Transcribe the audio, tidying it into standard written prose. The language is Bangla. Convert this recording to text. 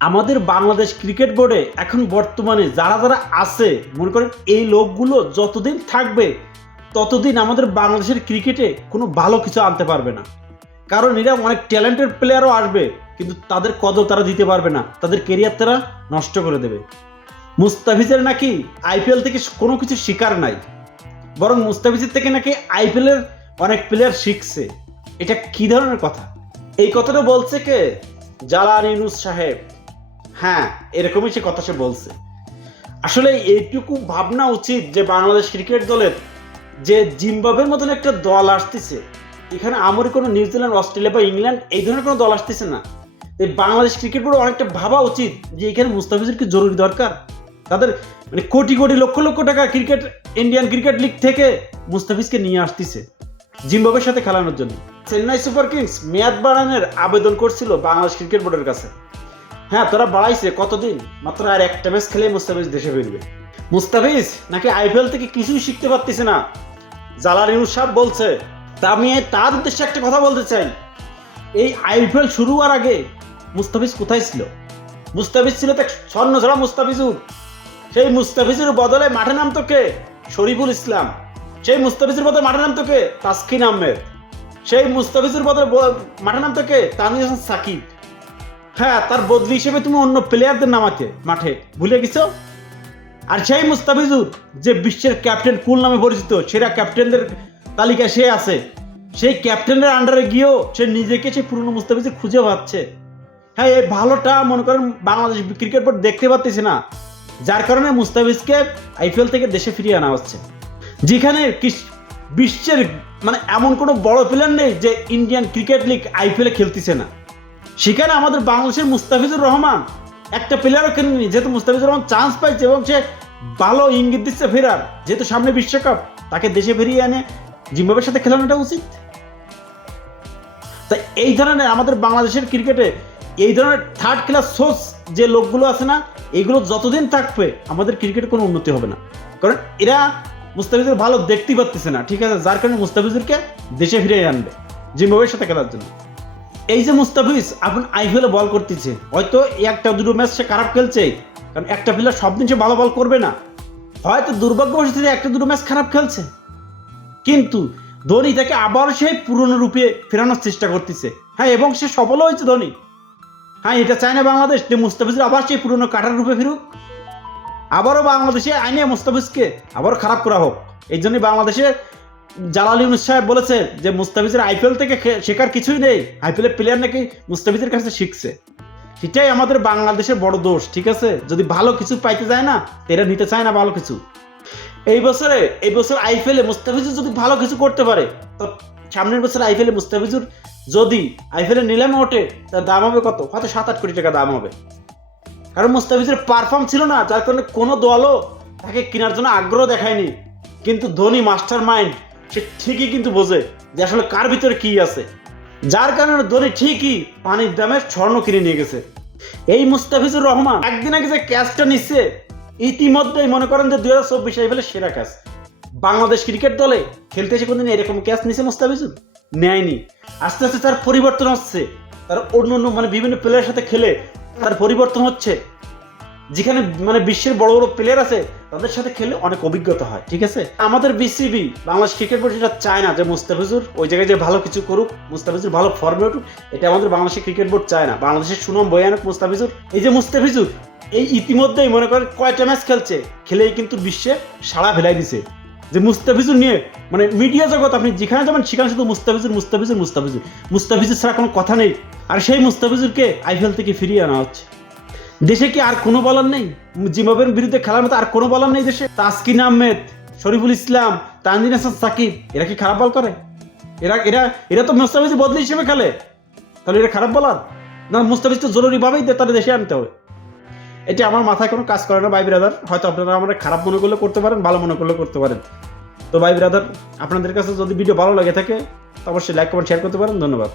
আমাদের বাংলাদেশ ক্রিকেট বোর্ডে এখন বর্তমানে যারা যারা আছে মনে করেন এই লোকগুলো যতদিন থাকবে ততদিন আমাদের বাংলাদেশের ক্রিকেটে কোনো ভালো কিছু আনতে পারবে না। কারণ এরা অনেক ট্যালেন্টেড প্লেয়ারও আসবে, কিন্তু তাদের কদর তারা দিতে পারবে না, তাদের কেরিয়ার তারা নষ্ট করে দেবে। মুস্তাফিজের নাকি আইপিএল থেকে কোনো কিছু শিকার নাই, বরং মুস্তাফিজের থেকে নাকি আইপিএলের অনেক প্লেয়ার শিখছে। এটা কি ধরনের কথা? এই কথাটা বলছে কে? জালাল ইউনুস সাহেব। হ্যাঁ, এরকমই সে কথা সে বলছে। আসলে এইটুকু ভাবনা উচিত যে বাংলাদেশ ক্রিকেট দলের যে জিম্বাবুয়ের মতন একটা দল আসতেছে, এখানে আমাদের কোনো নিউজিল্যান্ড, অস্ট্রেলিয়া বা ইংল্যান্ড এই ধরনের কোনো দল আসতেছে না। এই বাংলাদেশ ক্রিকেট বোর্ড অনেকটা ভাবা উচিত যে এখানে মুস্তাফিজের কি জরুরি দরকার। তাদের মানে কোটি কোটি লক্ষ লক্ষ টাকা ক্রিকেট ইন্ডিয়ান ক্রিকেট লিগ থেকে মুস্তাফিজকে নিয়ে আসতেছে জিম্বাবুয়ের সাথে খেলানোর জন্য। চেন্নাই সুপার কিংস মেয়াদ বাড়ানোর আবেদন করছিল বাংলাদেশ ক্রিকেট বোর্ডের কাছে। হ্যাঁ, তারা বাড়াইছে কতদিন, মাত্র আর একটা ম্যাচ খেলে মুস্তাফিজ দেশে ফিরবে। মুস্তাফিজ নাকি আইপিএল থেকে কিছুই শিখতে পারতেছে না, জালাল ইউনুস সাহেব বলছে। তা আমি তার উদ্দেশ্যে একটা কথা বলতে চাই, এই আইপিএল শুরু হওয়ার আগে মুস্তাফিজ কোথায় ছিল? মুস্তাফিজ ছিল তো স্বর্ণঝরা মুস্তাফিজুর। সেই মুস্তাফিজের বদলে মাঠে নামতো কে? শরীফুল ইসলাম। সেই মুস্তাফিজের বদলে মাঠে নামতো কে? তাসকিন আহমেদ। সেই মুস্তাফিজের বদলে মাঠে নামতো কে? তানজিদ হাসান সাকিব। হ্যাঁ, তার বদলি হিসেবে তুমি অন্য প্লেয়ারদের নামাতে মাঠে ভুলে গেছো। আর সেই মুস্তাফিজুর যে বিশ্বের ক্যাপ্টেন কুল নামে পরিচিত, সেরা ক্যাপ্টেনদের তালিকায় সে আছে। সেই ক্যাপ্টেনের আন্ডারে গিয়েও সে নিজেকে সেই পুরনো মুস্তাফিজে খুঁজে পাচ্ছে। হ্যাঁ, এই ভালোটা মনে করেন বাংলাদেশ ক্রিকেট বোর্ড দেখতে পাচ্ছি না, যার কারণে মুস্তাফিজকে আইপিএল থেকে দেশে ফিরিয়ে আনা হচ্ছে। যেখানে বিশ্বের মানে এমন কোনো বড় প্লেয়ার নেই যে ইন্ডিয়ান ক্রিকেট লিগ আইপিএলে খেলতেছে না, সেখানে আমাদের বাংলাদেশের মুস্তাফিজুর রহমান একটা প্লেয়ারও কেনেনি। যেহেতু মুস্তাফিজুর রহমান চান্স পাইছে এবং সে ভালো ইঙ্গিত দিচ্ছে ফেরার, যেহেতু সামনে বিশ্বকাপ, তাকে দেশে ফিরিয়ে এনে জিম্বাবুয়ের সাথে খেলানোটা উচিত। তাই এই ধরনের আমাদের বাংলাদেশের ক্রিকেটে এই ধরনের থার্ড ক্লাস সোর্স যে লোকগুলো আছে না, এগুলো যতদিন থাকবে আমাদের ক্রিকেটে কোনো উন্নতি হবে না। কারণ এরা মুস্তাফিজুর ভালো দেখতেই পারতেছে না, ঠিক আছে, যার কারণে মুস্তাফিজুরকে দেশে ফিরিয়ে আনবে জিম্বাবুয়ের সাথে খেলার জন্য। এই যে মুস্তাফিজ এখন আইপিএলে বল করতেছে, হয়তো একটা দুটো ম্যাচ সে খারাপ খেলছে, কারণ একটা প্লেয়ার সব দিন সে ভালো বল করবে না, হয়তো দুর্ভাগ্যবশত একটা দুটো ম্যাচ খারাপ খেলছে, কিন্তু ধোনি তাকে আবার সেই পুরনো রূপে ফেরানোর চেষ্টা করতেছে। হ্যাঁ, এবং সে সফল হয়েছে ধোনি। হ্যাঁ, এটা চায় না বাংলাদেশ যে মুস্তাফিজের আবার সেই পুরনো কাটার রূপে ফিরুক, আবারও বাংলাদেশে আইনে মুস্তাফিজকে আবার খারাপ করা হোক। এই জন্যই বাংলাদেশে জালাল ইউনুস সাহেব বলেছে যে মুস্তাফিজের আইপিএল থেকে শেখার কিছুই নেই, আইপিএলের প্লেয়ার নাকি মুস্তাফিজের কাছে শিখছে। সেটাই আমাদের বাংলাদেশের বড় দোষ, ঠিক আছে। যদি ভালো কিছু পাইতে যায় না, এরা নিতে চায় না ভালো কিছু। এই বছর আইপিএলে মুস্তাফিজুর যদি ভালো কিছু করতে পারে, তো সামনের বছর আইপিএলে মুস্তাফিজুর যদি আইপিএলে নিলামে ওঠে, তার দাম হবে কত? হয়তো 7-8 কোটি টাকা দাম হবে। কারণ মুস্তাফিজের পারফর্ম ছিল না, যার কারণে কোনো দলও তাকে কেনার জন্য আগ্রহ দেখায়নি। কিন্তু ধোনি মাস্টার মাইন্ড, সে ঠিকই কিন্তু বোঝে যে আসলে কার ভিতরে কি আছে, যার কারণে ধোনি ঠিকই পানির দামে স্বর্ণ কিনে নিয়ে গেছে। এই মুস্তাফিজুর রহমান একদিন আগে যে ক্যাচটা নিচ্ছে, ইতিমধ্যেই মনে করেন যে 2024 আইপিএলের সেরা ক্যাচ। বাংলাদেশ ক্রিকেট দলে খেলতে এসে কোনদিন এরকম ক্যাচ নিছে মুস্তাফিজুর? নেয়নি। আস্তে আস্তে তার পরিবর্তন হচ্ছে, তার অন্য অন্য মানে বিভিন্ন প্লেয়ারের সাথে খেলে তার পরিবর্তন হচ্ছে। যেখানে মানে বিশ্বের বড় বড় প্লেয়ার আছে, তাদের সাথে খেলে অনেক অভিজ্ঞতা হয়, ঠিক আছে। আমাদের বিসিবি, বাংলাদেশ ক্রিকেট বোর্ড এটা চায় না যে মুস্তাফিজুর ওই জায়গায় যে ভালো কিছু করুক, মুস্তাফিজুর ভালো ফর্মে উঠুক। এটা আমাদের বাংলাদেশের ক্রিকেট বোর্ড চায় না। বাংলাদেশের সুনাম বয়ে আনুক মুস্তাফিজুর। এই যে মুস্তাফিজুর এই ইতিমধ্যেই মনে করেন কয়টা ম্যাচ খেলছে, খেলেই কিন্তু বিশ্বে সাড়া ফেলাই দিছে যে মুস্তাফিজুর নিয়ে মানে মিডিয়া জগৎ আপনি যেখানে যাবেন সেখানে শুধু মুস্তাফিজুর মুস্তাফিজুর মুস্তাফিজুর মুস্তাফিজুর ছাড়া কোনো কথা নেই। আর সেই মুস্তাফিজুরকে আইপিএল থেকে ফিরিয়ে আনা হচ্ছে। দেশে কি আর কোনো বলার নেই? জিম্বাবুয়ের বিরুদ্ধে খেলার মতো আর কোনো বলার নেই দেশে? তাসকিন আহমেদ, শরীফুল ইসলাম, তানজিদ হাসান সাকিব, এরা কি খারাপ বল করে? এরা এরা এরা তো মুস্তাফিজের বদলি হিসেবে খেলে, তাহলে এরা খারাপ বলার না? মুস্তাফিজ তো জরুরিভাবেই তাদের দেশে আনতে হবে। এটা আমার মাথায় কোনো কাজ করে না ভাই ব্রাদার। হয়তো আপনারা আমার খারাপ মনে করলে করতে পারেন, ভালো মনে করলে করতে পারেন। তো ভাই ব্রাদার, আপনাদের কাছে যদি ভিডিও ভালো লাগে থাকে, অবশ্যই লাইক কমেন্ট শেয়ার করতে পারেন। ধন্যবাদ।